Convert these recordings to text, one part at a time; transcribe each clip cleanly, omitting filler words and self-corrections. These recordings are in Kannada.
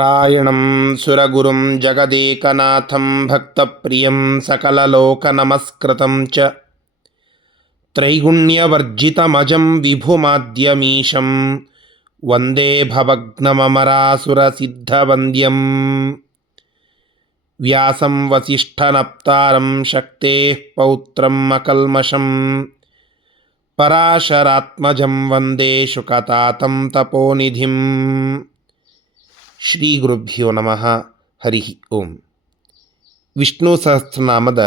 ನಾರಾಯಣಂ ಸುರಗುರುಂ ಜಗದೇಕನಾಥಂ ಭಕ್ತಪ್ರಿಯಂ ಸಕಲಲೋಕನಮಸ್ಕೃತಂ ಚ ತ್ರೈಗುಣ್ಯವರ್ಜಿತಮಜಂ ವಿಭುಮಾದ್ಯಮೀಶಂ ವಂದೇ ಭವಘ್ನಮರಾಸುರಸಿದ್ಧವಂದ್ಯಂ ವ್ಯಾಸಂ ವಸಿಷ್ಠನಪ್ತಾರಂ ಶಕ್ತೇಃ ಪೌತ್ರಂ ಅಕಲ್ಮಷಂ ಪರಾಶರಾತ್ಮಜಂ ವಂದೇ ಶುಕತಾತಂ ತಪೋನಿಧಿಂ. ಶ್ರೀ ಗುರುಭ್ಯೋ ನಮಃ. ಹರಿ ಓಂ. ವಿಷ್ಣು ಸಹಸ್ರನಾಮದ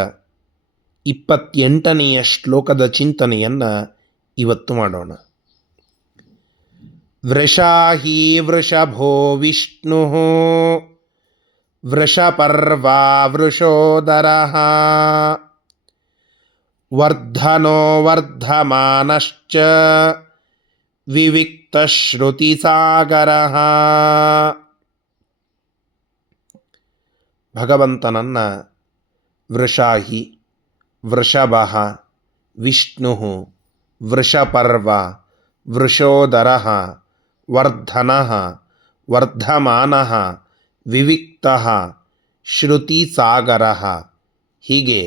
28ನೆಯ ಶ್ಲೋಕದ ಚಿಂತನೆಯನ್ನು ಇವತ್ತು ಮಾಡೋಣ. ವೃಷಾಹಿ ವೃಷಭೋ ವಿಷ್ಣು ವೃಷಪರ್ವಾ ವೃಷೋದರಃ ವರ್ಧನೋ ವರ್ಧಮಾನಶ್ಚ ವಿವಿಕ್ತಶ್ರುತಿಸಾಗರಃ. ಭಗವಂತನನ್ನು ವೃಷಾಹಿ, ವೃಷಭ, ವಿಷ್ಣು, ವೃಷಪರ್ವ, ವೃಷೋದರ, ವರ್ಧನ, ವರ್ಧಮಾನ, ವಿವಿಕ್ತ, ಶ್ರುತಿಸಾಗರ ಹೀಗೆ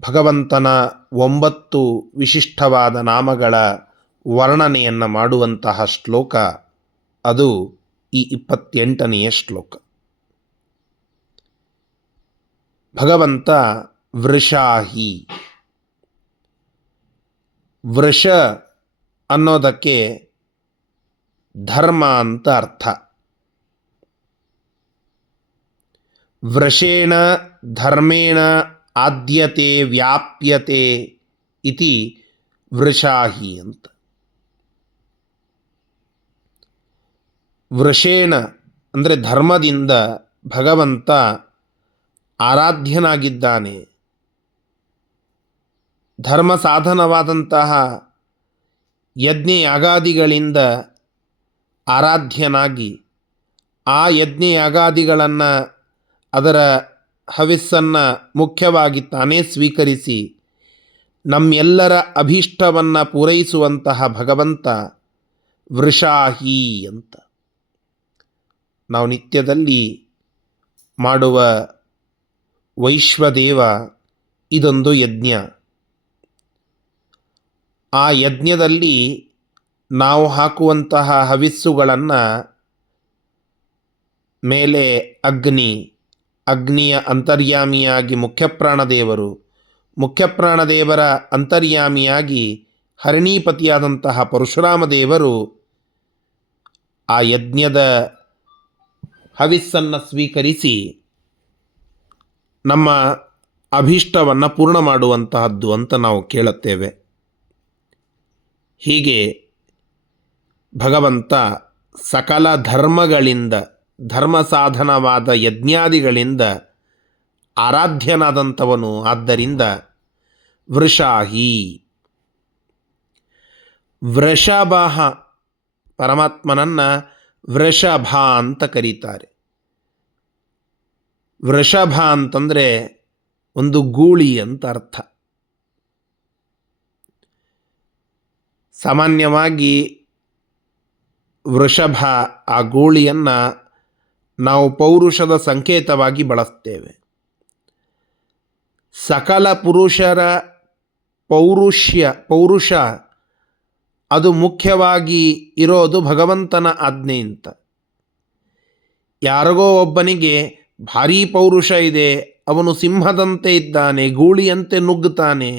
ಭಗವಂತನ 9 ವಿಶಿಷ್ಟವಾದ ನಾಮಗಳ ವರ್ಣನೆಯನ್ನು ಮಾಡುವಂತಹ ಶ್ಲೋಕ ಅದು ಈ 28ನೆಯ ಶ್ಲೋಕ. ಭಗವಂತ ವೃಷಾಹಿ, ವೃಷ ಅನ್ನೋದಕ್ಕೆ ಧರ್ಮ ಅಂತ ಅರ್ಥ. ವೃಷೇಣ ಧರ್ಮೇಣ ಆದ್ಯತೆ ವ್ಯಾಪ್ಯತೆ ಇತಿ ವೃಷಾಹಿ ಅಂತ. ವೃಷೇಣ ಅಂದರೆ ಧರ್ಮದಿಂದ ಭಗವಂತ ಆರಾಧ್ಯನಾಗಿದ್ದಾನೆ. ಧರ್ಮ ಸಾಧನವಾದಂತಹ ಯಜ್ಞಯಾಗಾದಿಗಳಿಂದ ಆರಾಧ್ಯನಾಗಿ ಆ ಯಜ್ಞಯಾಗಾದಿಗಳನ್ನು ಅದರ ಹವಿಸ್ಸನ್ನು ಮುಖ್ಯವಾಗಿ ತಾನೇ ಸ್ವೀಕರಿಸಿ ನಮ್ಮೆಲ್ಲರ ಅಭೀಷ್ಟವನ್ನು ಪೂರೈಸುವಂತಹ ಭಗವಂತ ವೃಷಾಹಿ ಅಂತ. ನಾವು ನಿತ್ಯದಲ್ಲಿ ಮಾಡುವ ವೈಶ್ವದೇವ ಇದೊಂದು ಯಜ್ಞ. ಆ ಯಜ್ಞದಲ್ಲಿ ನಾವು ಹಾಕುವಂತಹ ಹವಿಸ್ಸುಗಳನ್ನು ಮೇಲೆ ಅಗ್ನಿಯ ಅಂತರ್ಯಾಮಿಯಾಗಿ ಮುಖ್ಯಪ್ರಾಣದೇವರು, ಮುಖ್ಯಪ್ರಾಣದೇವರ ಅಂತರ್ಯಾಮಿಯಾಗಿ ಹರಿಣೀಪತಿಯಾದಂತಹ ಪರಶುರಾಮದೇವರು ಆ ಯಜ್ಞದ ಹವಿಸ್ಸನ್ನು ಸ್ವೀಕರಿಸಿ ನಮ್ಮ ಅಭೀಷ್ಟವನ್ನು ಪೂರ್ಣ ಮಾಡುವಂತಹದ್ದು ಅಂತ ನಾವು ಕೇಳುತ್ತೇವೆ. ಹೀಗೆ ಭಗವಂತ ಸಕಲ ಧರ್ಮಗಳಿಂದ, ಧರ್ಮ ಸಾಧನವಾದ ಯಜ್ಞಾದಿಗಳಿಂದ ಆರಾಧ್ಯನಾದಂಥವನು. ಆದ್ದರಿಂದ ವೃಷಾಹಿ. ವೃಷಭ, ಪರಮಾತ್ಮನನ್ನು ವೃಷಭ ಅಂತ ಕರೀತಾರೆ. ವೃಷಭ ಅಂತಂದರೆ ಒಂದು ಗೂಳಿ ಅಂತ ಅರ್ಥ. ಸಾಮಾನ್ಯವಾಗಿ ವೃಷಭ, ಆ ಗೂಳಿಯನ್ನು ನಾವು ಪೌರುಷದ ಸಂಕೇತವಾಗಿ ಬಳಸ್ತೇವೆ. ಸಕಲ ಪುರುಷರ ಪೌರುಷ ಅದು ಮುಖ್ಯವಾಗಿ ಇರೋದು ಭಗವಂತನ ಆಜ್ಞೆ ಅಂತ. ಯಾರಿಗೋ ಒಬ್ಬನಿಗೆ ಭಾರೀ ಪೌರುಷ ಇದೆ, ಅವನು ಸಿಂಹದಂತೆ ಇದ್ದಾನೆ, ಗೂಳಿಯಂತೆ ನುಗ್ಗುತ್ತಾನೆ,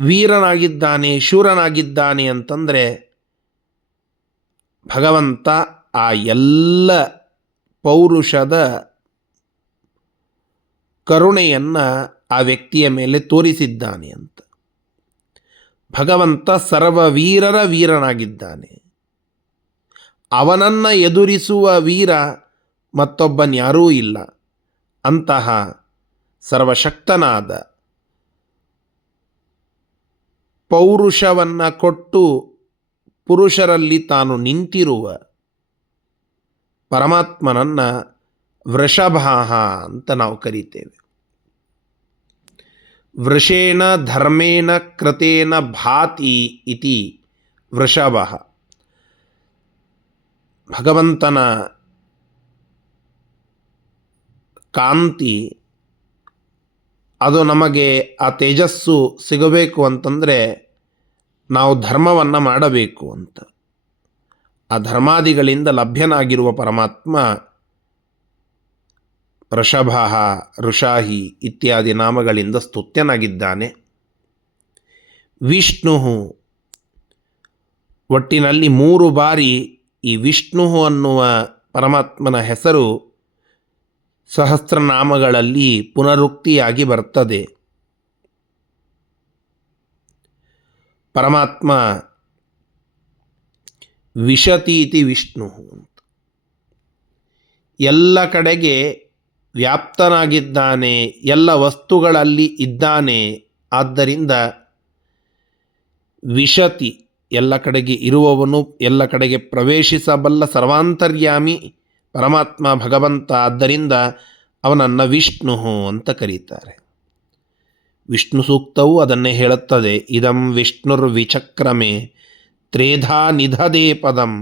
ವೀರನಾಗಿದ್ದಾನೆ, ಶೂರನಾಗಿದ್ದಾನೆ ಅಂತಂದರೆ ಭಗವಂತ ಆ ಎಲ್ಲ ಪೌರುಷದ ಕರುಣೆಯನ್ನು ಆ ವ್ಯಕ್ತಿಯ ಮೇಲೆ ತೋರಿಸಿದ್ದಾನೆ ಅಂತ. ಭಗವಂತ ಸರ್ವವೀರರ ವೀರನಾಗಿದ್ದಾನೆ. ಅವನನ್ನು ಎದುರಿಸುವ ವೀರ ಮತ್ತೊಬ್ಬನ್ಯಾರೂ ಇಲ್ಲ. ಅಂತಹ ಸರ್ವಶಕ್ತನಾದ, ಪೌರುಷವನ್ನು ಕೊಟ್ಟು ಪುರುಷರಲ್ಲಿ ತಾನು ನಿಂತಿರುವ ಪರಮಾತ್ಮನನ್ನು ವೃಷಭ ಅಂತ ನಾವು ಕರೀತೇವೆ. ವೃಷೇಣ ಧರ್ಮೇಣ ಕೃತೇನ ಭಾತಿ ಇತಿ ವೃಷಭ. ಭಗವಂತನ ಕಾಂತಿ ಅದು ನಮಗೆ ಆ ತೇಜಸ್ಸು ಸಿಗಬೇಕು ಅಂತಂದರೆ ನಾವು ಧರ್ಮವನ್ನು ಮಾಡಬೇಕು ಅಂತ. ಆ ಧರ್ಮಾದಿಗಳಿಂದ ಲಭ್ಯನಾಗಿರುವ ಪರಮಾತ್ಮ ವೃಷಭ, ಋಷಾಹಿ ಇತ್ಯಾದಿ ನಾಮಗಳಿಂದ ಸ್ತುತ್ಯನಾಗಿದ್ದಾನೆ. ವಿಷ್ಣು, ಒಟ್ಟಿನಲ್ಲಿ 3 ಬಾರಿ ಈ ವಿಷ್ಣು ಅನ್ನುವ ಪರಮಾತ್ಮನ ಹೆಸರು ಸಹಸ್ರನಾಮಗಳಲ್ಲಿ ಪುನರುಕ್ತಿಯಾಗಿ ಬರ್ತದೆ. ಪರಮಾತ್ಮ ವಿಶತೀತಿ ವಿಷ್ಣು ಅಂತ ಎಲ್ಲ ಕಡೆಗೆ ವ್ಯಾಪ್ತನಾಗಿದ್ದಾನೆ, ಎಲ್ಲ ವಸ್ತುಗಳಲ್ಲಿ ಇದ್ದಾನೆ. ಆದ್ದರಿಂದ ವಿಶತಿ, ಎಲ್ಲ ಕಡೆಗೆ ಇರುವವನು, ಎಲ್ಲ ಕಡೆಗೆ ಪ್ರವೇಶಿಸಬಲ್ಲ ಸರ್ವಾಂತರ್ಯಾಮಿ ಪರಮಾತ್ಮ ಭಗವಂತ. ಆದ್ದರಿಂದ ಅವನನ್ನು ವಿಷ್ಣು ಅಂತ ಕರೀತಾರೆ. ವಿಷ್ಣು ಸೂಕ್ತವು ಅದನ್ನೇ ಹೇಳುತ್ತದೆ. ಇದಂ ವಿಷ್ಣುರ್ವಿಚಕ್ರಮೆ ತ್ರೇಧಾ ನಿಧದೇ ಪದಂ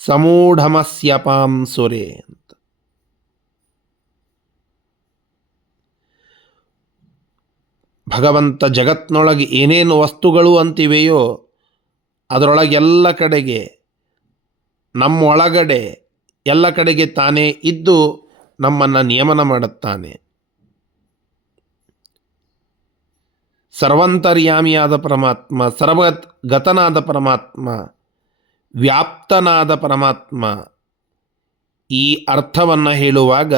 ಸಮೂಢಮಸ್ಯಪಾಂ ಸುರೆ ಅಂತ. ಭಗವಂತ ಜಗತ್ನೊಳಗೆ ಏನೇನು ವಸ್ತುಗಳು ಅಂತಿವೆಯೋ ಅದರೊಳಗೆಲ್ಲ ಕಡೆಗೆ, ನಮ್ಮೊಳಗಡೆ ಎಲ್ಲ ಕಡೆಗೆ ತಾನೇ ಇದ್ದು ನಮ್ಮನ್ನು ನಿಯಮನ ಮಾಡುತ್ತಾನೆ. ಸರ್ವಂತರ್ಯಾಮಿಯಾದ ಪರಮಾತ್ಮ, ಸರ್ವಗತನಾದ ಪರಮಾತ್ಮ, ವ್ಯಾಪ್ತನಾದ ಪರಮಾತ್ಮ. ಈ ಅರ್ಥವನ್ನು ಹೇಳುವಾಗ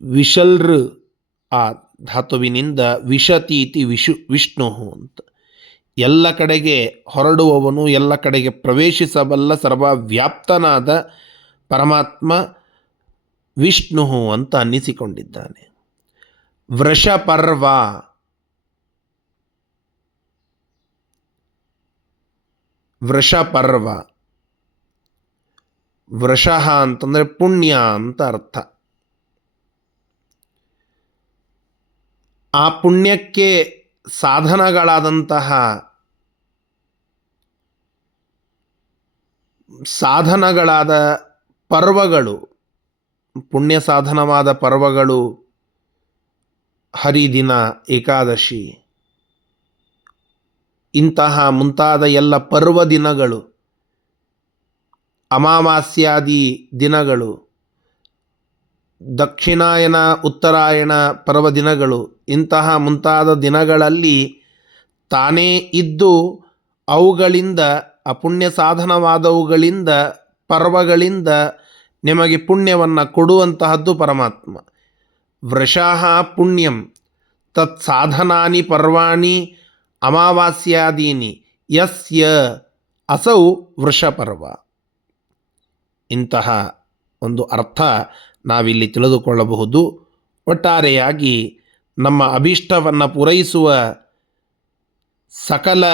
ವಿಶಲ್ರ್ ಆ ಧಾತುವಿನಿಂದ ವಿಶತೀತಿ ವಿಷ್ಣು ಅಂತ. ಎಲ್ಲ ಕಡೆಗೆ ಹೊರಡುವವನು, ಎಲ್ಲ ಕಡೆಗೆ ಪ್ರವೇಶಿಸಬಲ್ಲ ಸರ್ವವ್ಯಾಪ್ತನಾದ ಪರಮಾತ್ಮ ವಿಷ್ಣು ಅಂತ ಅನ್ನಿಸಿಕೊಂಡಿದ್ದಾನೆ. ವೃಷಪರ್ವ, ವೃಷಪರ್ವ, ವೃಷಃ ಅಂತಂದರೆ ಪುಣ್ಯ ಅಂತ ಅರ್ಥ. ಆ ಪುಣ್ಯಕ್ಕೆ ಸಾಧನಗಳಾದ ಪರ್ವಗಳು, ಪುಣ್ಯ ಸಾಧನವಾದ ಪರ್ವಗಳು, ಹರಿದಿನ, ಏಕಾದಶಿ, ಇಂತಹ ಮುಂತಾದ ಎಲ್ಲ ಪರ್ವ ದಿನಗಳು, ಅಮಾವಾಸ್ಯಾದಿ ದಿನಗಳು, ದಕ್ಷಿಣಾಯನ ಉತ್ತರಾಯಣ ಪರ್ವ ದಿನಗಳು, ಇಂತಹ ಮುಂತಾದ ದಿನಗಳಲ್ಲಿ ತಾನೇ ಇದ್ದು ಅವುಗಳಿಂದ, ಅಪುಣ್ಯ ಸಾಧನವಾದವುಗಳಿಂದ, ಪರ್ವಗಳಿಂದ ನಿಮಗೆ ಪುಣ್ಯವನ್ನು ಕೊಡುವಂತಹದ್ದು ಪರಮಾತ್ಮ. ವೃಷಃ ಪುಣ್ಯಂ ತತ್ ಸಾಧನಾನಿ ಪರ್ವಾಣಿ ಅಮಾವಾಸ್ಯಾದೀನಿ ಯಸ್ಯ ಅಸೌ ವೃಷಪರ್ವ. ಇಂತಹ ಒಂದು ಅರ್ಥ ನಾವಿಲ್ಲಿ ತಿಳಿದುಕೊಳ್ಳಬಹುದು. ಒಟ್ಟಾರೆಯಾಗಿ ನಮ್ಮ ಅಭೀಷ್ಟವನ್ನು ಪೂರೈಸುವ ಸಕಲ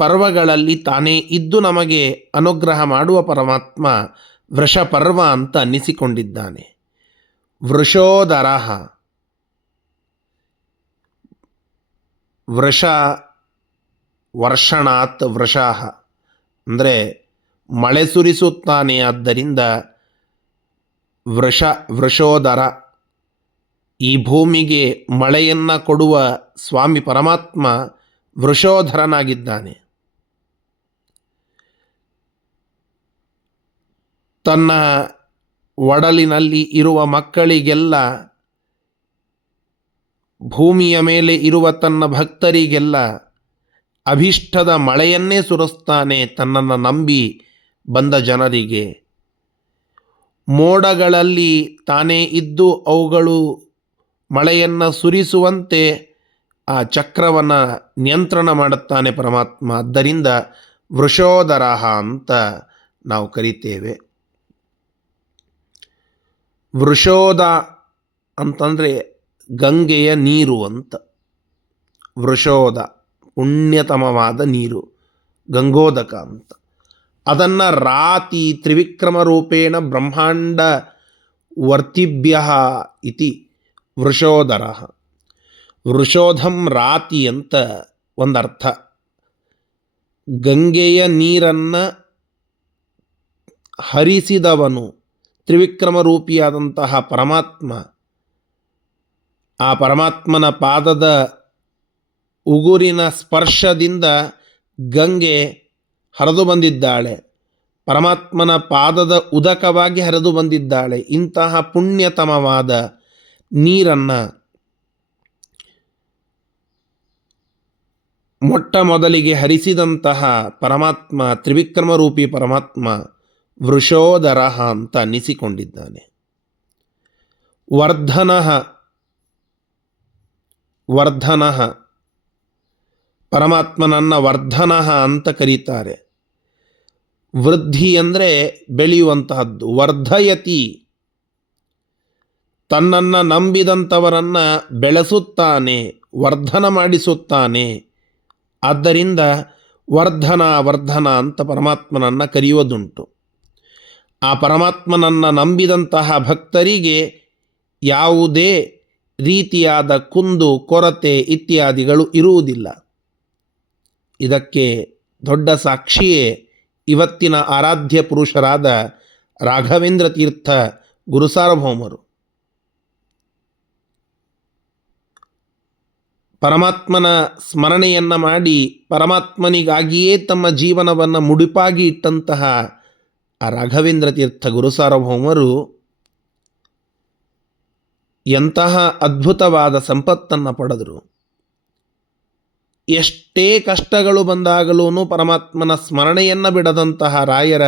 ಪರ್ವಗಳಲ್ಲಿ ತಾನೇ ಇದ್ದು ನಮಗೆ ಅನುಗ್ರಹ ಮಾಡುವ ಪರಮಾತ್ಮ ವೃಷಪರ್ವ ಅಂತ ಅನ್ನಿಸಿಕೊಂಡಿದ್ದಾನೆ. ವೃಷೋದರ, ವೃಷ ವರ್ಷಣಾತ್ ವೃಷಃ ಅಂದರೆ ಮಳೆ ಸುರಿಸುತ್ತಾನೆ. ಆದ್ದರಿಂದ ವೃಷೋದರ, ಈ ಭೂಮಿಗೆ ಮಳೆಯನ್ನು ಕೊಡುವ ಸ್ವಾಮಿ ಪರಮಾತ್ಮ ವೃಷೋಧರನಾಗಿದ್ದಾನೆ. ತನ್ನ ಒಡಲಿನಲ್ಲಿ ಇರುವ ಮಕ್ಕಳಿಗೆಲ್ಲ, ಭೂಮಿಯ ಮೇಲೆ ಇರುವ ತನ್ನ ಭಕ್ತರಿಗೆಲ್ಲ ಅಭೀಷ್ಟದ ಮಳೆಯನ್ನೇ ಸುರಿಸ್ತಾನೆ ತನ್ನನ್ನು ನಂಬಿ ಬಂದ ಜನರಿಗೆ. ಮೋಡಗಳಲ್ಲಿ ತಾನೇ ಇದ್ದು ಅವುಗಳು ಮಳೆಯನ್ನು ಸುರಿಸುವಂತೆ ಆ ಚಕ್ರವನ್ನು ನಿಯಂತ್ರಣ ಮಾಡುತ್ತಾನೆ ಪರಮಾತ್ಮ. ಆದ್ದರಿಂದ ವೃಷೋದರಃ ಅಂತ ನಾವು ಕರಿತೇವೆ. ವೃಷೋದ ಅಂತಂದರೆ ಗಂಗೆಯ ನೀರು ಅಂತ. ವೃಷೋದ ಪುಣ್ಯತಮವಾದ ನೀರು, ಗಂಗೋದಕ ಅಂತ. ಅದನ್ನು ರಾತಿ ತ್ರಿವಿಕ್ರಮ ರೂಪೇಣ ಬ್ರಹ್ಮಾಂಡ ವರ್ತಿಭ್ಯ ಇತಿ ವೃಷೋದರ. ವೃಷೋಧಂ ರಾತಿ ಅಂತ ಒಂದರ್ಥ. ಗಂಗೆಯ ನೀರನ್ನು ಹರಿಸಿದವನು ತ್ರಿವಿಕ್ರಮ ರೂಪಿಯಾದಂತಹ ಪರಮಾತ್ಮ. ಆ ಪರಮಾತ್ಮನ ಪಾದದ ಉಗುರಿನ ಸ್ಪರ್ಶದಿಂದ ಗಂಗೆ ಹರಿದು ಬಂದಿದ್ದಾಳೆ, ಪರಮಾತ್ಮನ ಪಾದದ ಉದಕವಾಗಿ ಹರಿದು ಬಂದಿದ್ದಾಳೆ. ಇಂತಹ ಪುಣ್ಯತಮವಾದ ನೀರನ್ನು ಮೊಟ್ಟ ಮೊದಲಿಗೆ ಹರಿಸಿದಂತಹ ಪರಮಾತ್ಮ, ತ್ರಿವಿಕ್ರಮ ರೂಪಿ ಪರಮಾತ್ಮ ವೃಷೋದರ ಅಂತ ಅನ್ನಿಸಿಕೊಂಡಿದ್ದಾನೆ. ವರ್ಧನ ಪರಮಾತ್ಮನನ್ನು ವರ್ಧನ ಅಂತ ಕರೀತಾರೆ. ವೃದ್ಧಿ ಅಂದರೆ ಬೆಳೆಯುವಂತಹದ್ದು. ವರ್ಧಯತಿ, ತನ್ನನ್ನು ನಂಬಿದಂಥವರನ್ನು ಬೆಳೆಸುತ್ತಾನೆ, ವರ್ಧನ ಮಾಡಿಸುತ್ತಾನೆ. ಆದ್ದರಿಂದ ವರ್ಧನ ಅಂತ ಪರಮಾತ್ಮನನ್ನು ಕರೆಯುವುದುಂಟು. ಆ ಪರಮಾತ್ಮನನ್ನು ನಂಬಿದಂತಹ ಭಕ್ತರಿಗೆ ಯಾವುದೇ ರೀತಿಯಾದ ಕುಂದು ಕೊರತೆ ಇತ್ಯಾದಿಗಳು ಇರುವುದಿಲ್ಲ. ಇದಕ್ಕೆ ದೊಡ್ಡ ಸಾಕ್ಷಿಯೇ ಇವತ್ತಿನ ಆರಾಧ್ಯ ಪುರುಷರಾದ ರಾಘವೇಂದ್ರ ತೀರ್ಥ ಗುರುಸಾರ್ವಭೌಮರು. ಪರಮಾತ್ಮನ ಸ್ಮರಣೆಯನ್ನು ಮಾಡಿ ಪರಮಾತ್ಮನಿಗಾಗಿಯೇ ತಮ್ಮ ಜೀವನವನ್ನು ಮುಡಿಪಾಗಿ ಇಟ್ಟಂತಹ ಆ ರಾಘವೇಂದ್ರ ತೀರ್ಥ ಗುರುಸಾರ್ವಭೌಮರು ಎಂತಹ ಅದ್ಭುತವಾದ ಸಂಪತ್ತನ್ನು ಪಡೆದರು. ಎಷ್ಟೇ ಕಷ್ಟಗಳು ಬಂದಾಗಲೂ ಪರಮಾತ್ಮನ ಸ್ಮರಣೆಯನ್ನು ಬಿಡದಂತಹ ರಾಯರ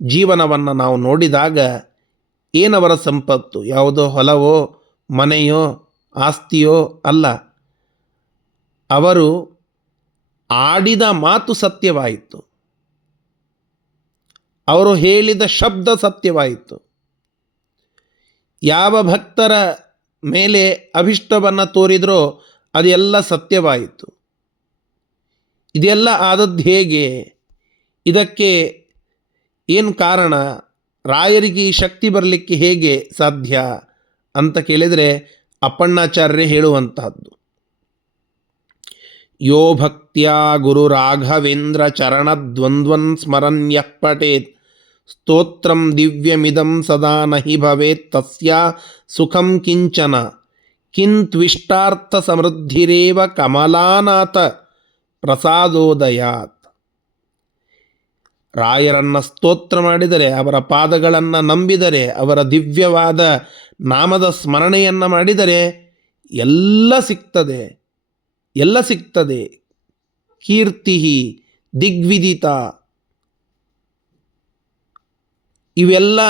ಜೀವನವನ್ನು ನಾವು ನೋಡಿದಾಗ ಏನವರ ಸಂಪತ್ತು? ಯಾವುದೋ ಹೊಲವೋ ಮನೆಯೋ ಆಸ್ತಿಯೋ ಅಲ್ಲ. ಅವರು ಆಡಿದ ಮಾತು ಸತ್ಯವಾಯಿತು, ಅವರು ಹೇಳಿದ ಶಬ್ದ ಸತ್ಯವಾಯಿತು. ಯಾವ ಭಕ್ತರ ಮೇಲೆ ಅಭಿಷ್ಟವನ್ನು ತೋರಿದ್ರೋ ಅದೆಲ್ಲ ಸತ್ಯವಾಯಿತು. ಇದೆಲ್ಲ ಆದದ್ದು ಹೇಗೆ? ಇದಕ್ಕೆ ಏನು ಕಾರಣ? ರಾಯರಿಗೆ ಈ ಶಕ್ತಿ ಬರಲಿಕ್ಕೆ ಹೇಗೆ ಸಾಧ್ಯ ಅಂತ ಕೇಳಿದರೆ ಅಪ್ಪಣ್ಣಾಚಾರ್ಯರೇ ಹೇಳುವಂತಹದ್ದು. ಯೋ ಭಕ್ತ್ಯಾ ಗುರು ರಾಘವೇಂದ್ರ ಚರಣದ್ವಂದ್ವನ್ ಸ್ಮರಣ್ಯಃ ಪಠೇತ್ ಸ್ತೋತ್ರಂ ದಿವ್ಯಮಿದಂ ಸದಾ ನಹಿ ಭವೇತ್ ತಸ್ಯ ಸುಖಂ ಕಿಂಚನ ಕಿಂತ್ವಿಷ್ಟಾರ್ಥ ಸಮೃದ್ಧಿರೇವ ಕಮಲಾನಾಥ ಪ್ರಸಾದೋದಯಾತ್. ರಾಯರನ್ನು ಸ್ತೋತ್ರ ಮಾಡಿದರೆ, ಅವರ ಪಾದಗಳನ್ನು ನಂಬಿದರೆ, ಅವರ ದಿವ್ಯವಾದ ನಾಮದ ಸ್ಮರಣೆಯನ್ನು ಮಾಡಿದರೆ ಎಲ್ಲ ಸಿಗ್ತದೆ, ಎಲ್ಲ ಸಿಗ್ತದೆ. ಕೀರ್ತಿ ದಿಗ್ವಿದಿತ ಇವೆಲ್ಲ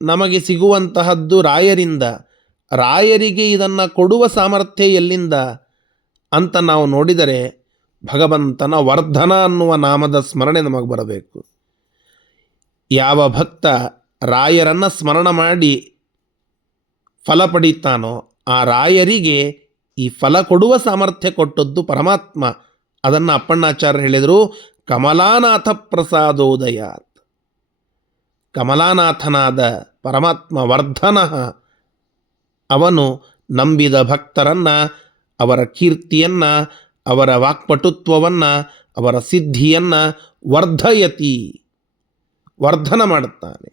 ನಮಗೆ ಸಿಗುವಂತಹದ್ದು ರಾಯರಿಂದ. ರಾಯರಿಗೆ ಇದನ್ನು ಕೊಡುವ ಸಾಮರ್ಥ್ಯ ಎಲ್ಲಿಂದ ಅಂತ ನಾವು ನೋಡಿದರೆ ಭಗವಂತನ ವರ್ಧನ ಅನ್ನುವ ನಾಮದ ಸ್ಮರಣೆ ನಮಗೆ ಬರಬೇಕು. ಯಾವ ಭಕ್ತ ರಾಯರನ್ನು ಸ್ಮರಣ ಮಾಡಿ ಫಲ ಪಡೀತಾನೋ ಆ ರಾಯರಿಗೆ ಈ ಫಲ ಕೊಡುವ ಸಾಮರ್ಥ್ಯ ಕೊಟ್ಟದ್ದು ಪರಮಾತ್ಮ. ಅದನ್ನು ಅಪ್ಪಣ್ಣಾಚಾರ್ಯ ಹೇಳಿದರು, ಕಮಲಾನಾಥ ಪ್ರಸಾದೋದಯಾತ್. ಕಮಲಾನಾಥನಾದ ಪರಮಾತ್ಮ ವರ್ಧನ ಅವನು ನಂಬಿದ ಭಕ್ತರನ್ನು, ಅವರ ಕೀರ್ತಿಯನ್ನು, ಅವರ ವಾಕ್ಪಟುತ್ವವನ್ನು, ಅವರ ಸಿದ್ಧಿಯನ್ನು ವರ್ಧಯತಿ, ವರ್ಧನ ಮಾಡುತ್ತಾನೆ.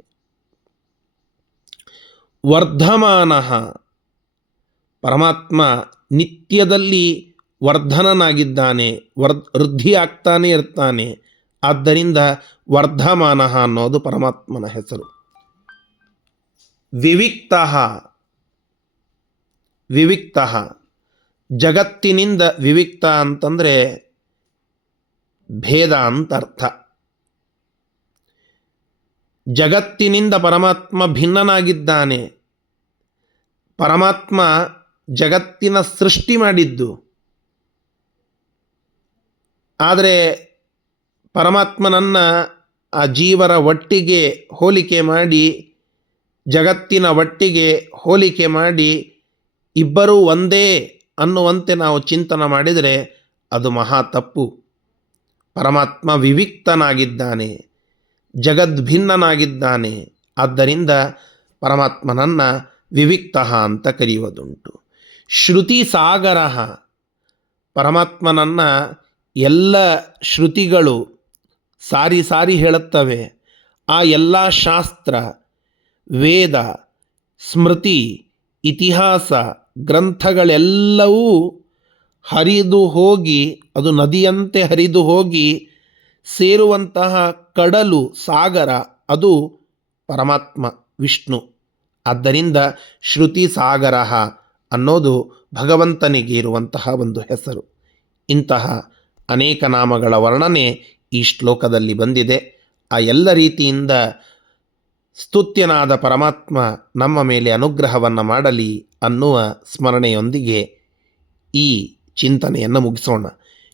ವರ್ಧಮಾನಃ ಪರಮಾತ್ಮ ನಿತ್ಯದಲ್ಲಿ ವರ್ಧನನಾಗಿದ್ದಾನೆ, ವೃದ್ಧಿಯಾಗ್ತಾನೆ ಇರ್ತಾನೆ. ಆದ್ದರಿಂದ ವರ್ಧಮಾನ ಅನ್ನೋದು ಪರಮಾತ್ಮನ ಹೆಸರು. ವಿವಿಕ್ತ ಜಗತ್ತಿನಿಂದ ವಿವಿಕ್ತ ಅಂತಂದರೆ ಭೇದ ಅಂತ ಅರ್ಥ. ಜಗತ್ತಿನಿಂದ ಪರಮಾತ್ಮ ಭಿನ್ನನಾಗಿದ್ದಾನೆ. ಪರಮಾತ್ಮ ಜಗತ್ತಿನ ಸೃಷ್ಟಿ ಮಾಡಿದ್ದು, ಆದರೆ ಪರಮಾತ್ಮನನ್ನು ಆ ಜೀವರ ಒಟ್ಟಿಗೆ ಹೋಲಿಕೆ ಮಾಡಿ, ಜಗತ್ತಿನ ಒಟ್ಟಿಗೆ ಹೋಲಿಕೆ ಮಾಡಿ ಇಬ್ಬರೂ ಒಂದೇ ಅನ್ನುವಂತೆ ನಾವು ಚಿಂತನೆ ಮಾಡಿದರೆ ಅದು ಮಹಾ ತಪ್ಪು. ಪರಮಾತ್ಮ ವಿವಿಕ್ತನಾಗಿದ್ದಾನೆ, ಜಗದ್ಭಿನ್ನನಾಗಿದ್ದಾನೆ. ಆದ್ದರಿಂದ ಪರಮಾತ್ಮನನ್ನು ವಿವಿಕ್ತ ಅಂತ ಕರೆಯುವುದುಂಟು. ಶ್ರುತಿ ಸಾಗರ ಪರಮಾತ್ಮನನ್ನು ಎಲ್ಲ ಶ್ರುತಿಗಳು ಸಾರಿ ಸಾರಿ ಹೇಳುತ್ತವೆ. ಆ ಎಲ್ಲ ಶಾಸ್ತ್ರ, ವೇದ, ಸ್ಮೃತಿ, ಇತಿಹಾಸ ಗ್ರಂಥಗಳೆಲ್ಲವೂ ಹರಿದು ಹೋಗಿ, ಅದು ನದಿಯಂತೆ ಹರಿದು ಹೋಗಿ ಸೇರುವಂತಹ ಕಡಲು, ಸಾಗರ ಅದು ಪರಮಾತ್ಮ ವಿಷ್ಣು. ಆದ್ದರಿಂದ ಶ್ರುತಿ ಸಾಗರ ಅನ್ನೋದು ಭಗವಂತನಿಗೆ ಇರುವಂತಹ ಒಂದು ಹೆಸರು. ಇಂತಹ ಅನೇಕ ನಾಮಗಳ ವರ್ಣನೆ ಈ ಶ್ಲೋಕದಲ್ಲಿ ಬಂದಿದೆ. ಆ ಎಲ್ಲ ರೀತಿಯಿಂದ ಸ್ತುತ್ಯನಾದ ಪರಮಾತ್ಮ ನಮ್ಮ ಮೇಲೆ ಅನುಗ್ರಹವನ್ನು ಮಾಡಲಿ ಅನ್ನುವ ಸ್ಮರಣೆಯೊಂದಿಗೆ ಈ ಚಿಂತನೆಯನ್ನು ಮುಗಿಸೋಣ.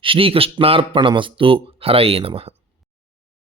ಶ್ರೀಕೃಷ್ಣಾರ್ಪಣಮಸ್ತು. ಹರಯೇ ನಮಃ.